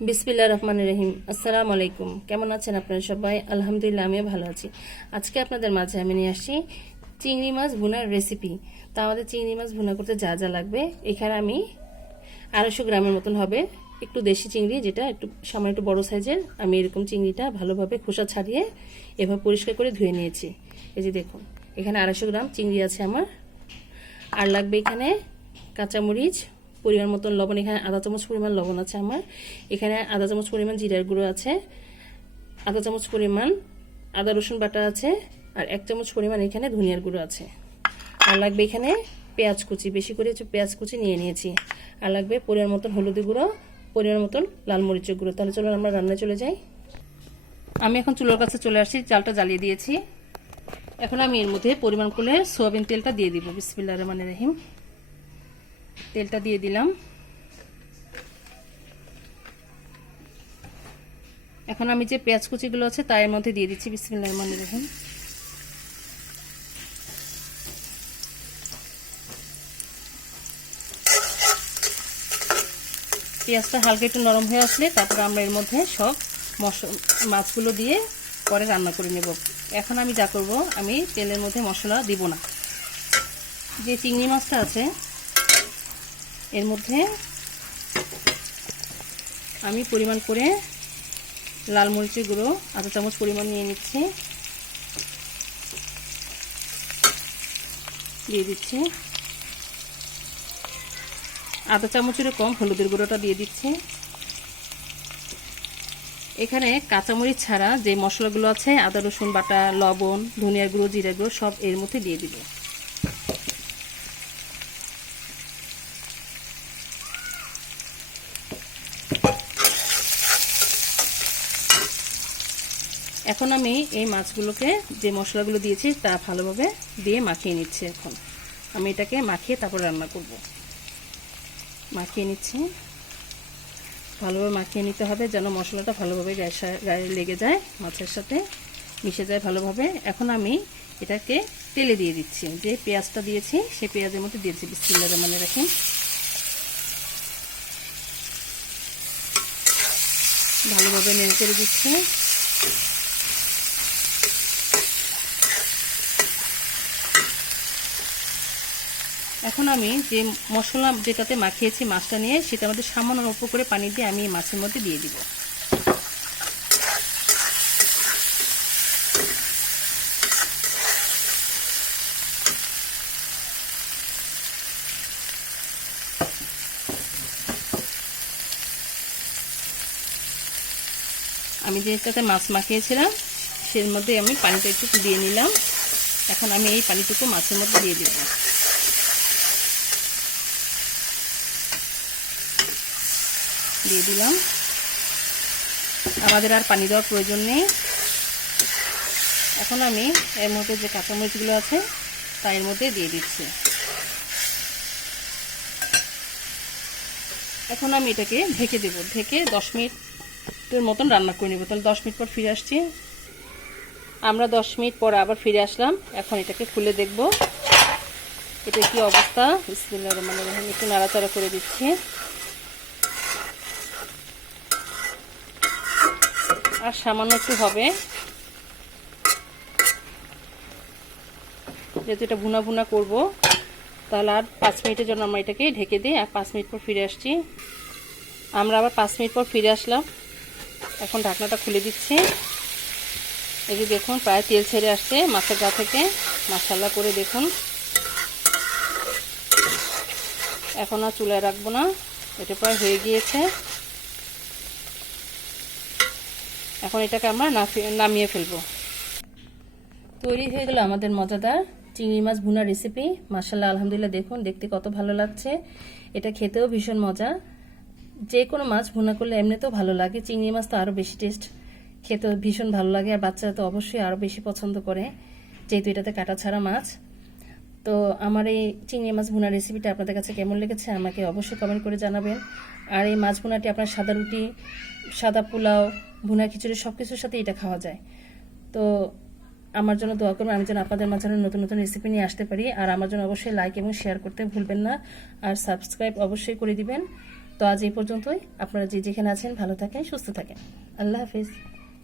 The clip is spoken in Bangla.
বিসমিল্লাহির রহমানির রহিম। আসসালামু আলাইকুম। কেমন আছেন আপনারা সবাই? আলহামদুলিল্লাহ, আমিও ভালো আছি। আজকে আপনাদের মাঝে আমি নিয়ে আসছি চিংড়ি মাছ ভুনার রেসিপি। তা আমাদের চিংড়ি মাছ ভুনা করতে যা যা লাগবে, এখানে আমি 250 গ্রামের মতন হবে একটু দেশি চিংড়ি, যেটা একটু সামান্য একটু বড় সাইজের। আমি এরকম চিংড়িটা ভালোভাবে খোসা ছাড়িয়ে এভাবে পরিষ্কার করে ধুয়ে নিয়েছি। এই যে দেখুন, এখানে 250 গ্রাম চিংড়ি আছে আমার। আর লাগবে এখানে কাঁচামরিচ, পরিমাণ মতন লবণ, এখানে আধা চামচ পরিমাণ লবণ আছে আমার। এখানে আধা চামচ পরিমাণ জিরার গুঁড়ো আছে, আধা চামচ পরিমাণ আদা রসুন বাটা আছে, আর 1 চামচ পরিমাণ এখানে ধনিয়ার গুঁড়ো আছে। আর লাগবে এখানে পেঁয়াজ কুচি, বেশি করে পেঁয়াজ কুচি নিয়ে নিয়েছি। আর লাগবে পরিমাণ মতন হলুদ গুঁড়ো, পরিমাণ মতন লাল মরিচের গুঁড়ো। তাহলে চলো আমরা রান্নায় চলে যাই। আমি এখন চুলোর কাছে চলে আসছি, চালটা জ্বালিয়ে দিয়েছি। এখন আমি এর মধ্যে পরিমাণ করে সয়াবিন তেলটা দিয়ে দিব। বিসমিল্লাহির রহমানির রহিম। তেলটা দিয়ে দিলাম। এখন আমি যে পেঁয়াজ কুচিগুলো আছে তার মধ্যে দিয়ে দিচ্ছি। বিসমিল্লাহির রহমানির রহিম। পেঁয়াজটা হালকা একটু নরম হয়ে আসলে তারপর আমরা এর মধ্যে সব মাছগুলো দিয়ে পরে রান্না করে নেব। এখন আমি যা করব, আমি তেলের মধ্যে মশলা দিব না। যে চিংড়ি মাছটা আছে এর মধ্যে আমি পরিমাণ করে লাল মরিচের গুঁড়ো আধা চামচ পরিমাণ নিয়ে নিচ্ছি, দিয়ে দিচ্ছি। আধা চামচের কম হলুদের গুঁড়োটা দিয়ে দিচ্ছি। এখানে কাঁচামরিচ ছাড়া যে মশলাগুলো আছে, আদা রসুন বাটা, লবণ, ধনিয়ার গুঁড়ো, জিরার গুঁড়ো, সব এর মধ্যে দিয়ে দিব। এখন আমি এই মাছগুলোকে যে মশলাগুলো দিয়েছি তা ভালোভাবে দিয়ে মাখিয়ে নিচ্ছি। এখন আমি এটাকে মাখিয়ে তারপর রান্না করব। মাখিয়ে নিচ্ছি, ভালোভাবে মাখিয়ে নিতে হবে যেন মশলাটা ভালোভাবে গায়ে লেগে যায়, মাছের সাথে মিশে যায় ভালোভাবে। এখন আমি এটাকে তেলে দিয়ে দিচ্ছি। যে পেঁয়াজটা দিয়েছি সেই পেঁয়াজের মধ্যে দিয়েছি। বিসমিল্লাহির রহমানির রহিম। ভালোভাবে নেড়ে চেড়ে দিচ্ছি। এখন আমি যে মশলা যেটাতে মাখিয়েছি মাছটা নিয়ে, সেটার মধ্যে সামান্য অল্প করে পানি দিয়ে আমি মাছের মধ্যে দিয়ে দিব। আমি যেটাতে মাছ মাখিয়েছিলাম সের মধ্যে আমি পানিটা একটু দিয়ে নিলাম। এখন আমি এই পানিটুকু মাছের মধ্যে দিয়ে দিব। দিয়ে দিলাম। আমাদের আর পানি দেওয়ার প্রয়োজন নেই। এখন আমি এর মধ্যে যে কাঁচামরিচগুলো আছে তা এর মধ্যে দিয়ে দিচ্ছি। এখন আমি এটাকে ঢেকে দেব। ঢেকে 10 মিনিটের মতন রান্না করে নেব। তাহলে 10 মিনিট পর ফিরে আসছি। আমরা 10 মিনিট পর আবার ফিরে আসলাম। এখন এটাকে খুলে দেখব এটা কি অবস্থা। বিসমিল্লাহির রহমানির রহিম। একটু নাড়াচাড়া করে দিচ্ছি। আর সামান্য একটু হবে, যেহেতু এটা ভুনা ভুনা করবো। তাহলে আর 5 মিনিটের জন্য আমরা এটাকে ঢেকে দিই। আর 5 মিনিট পর ফিরে আসছি। আমরা আবার 5 মিনিট পর ফিরে আসলাম। এখন ঢাকনাটা খুলে দিচ্ছি। এই যে দেখুন, প্রায় তেল ছেড়ে আসছে মাছের গা থেকে। মাশাআল্লাহ করে দেখুন। এখন আর চুলায় রাখবো না, এটা প্রায় হয়ে গিয়েছে। এখন এটাকে আমরা নামিয়ে ফেলবো। তৈরি হয়ে গেল আমাদের মজাদার চিংড়ি মাছ ভুনা রেসিপি। মাশাআল্লাহ, আলহামদুলিল্লাহ, দেখুন দেখতে কত ভালো লাগছে। এটা খেতেও ভীষণ মজা। যে কোনো মাছ ভুনা করলে এমনিতেও ভালো লাগে, চিংড়ি মাছ তো আরও বেশি টেস্ট, খেতেও ভীষণ ভালো লাগে। আর বাচ্চারা তো অবশ্যই আরও বেশি পছন্দ করে, যেহেতু এটাতে কাটা ছাড়া মাছ। তো আমার এই চিংড়ি মাছ ভুনা রেসিপিটা আপনাদের কাছে কেমন লেগেছে আমাকে অবশ্যই কমেন্ট করে জানাবেন। আর এই মাছ ভুনাটি আপনার সাদা রুটি, সাদা পোলাও, ভুনা খিচুড়ি সব কিছুর সাথে এটা খাওয়া যায়। তো আমার জন্য দোয়া করবেন, আমি যেন আপনাদের মাঝে নতুন নতুন রেসিপি নিয়ে আসতে পারি। আর আমার জন্য অবশ্যই লাইক এবং শেয়ার করতে ভুলবেন না। আর সাবস্ক্রাইব অবশ্যই করে দিবেন। তো আজ এই পর্যন্তই। আপনারা যে যেখানে আছেন ভালো থাকেন, সুস্থ থাকেন। আল্লাহ হাফিজ।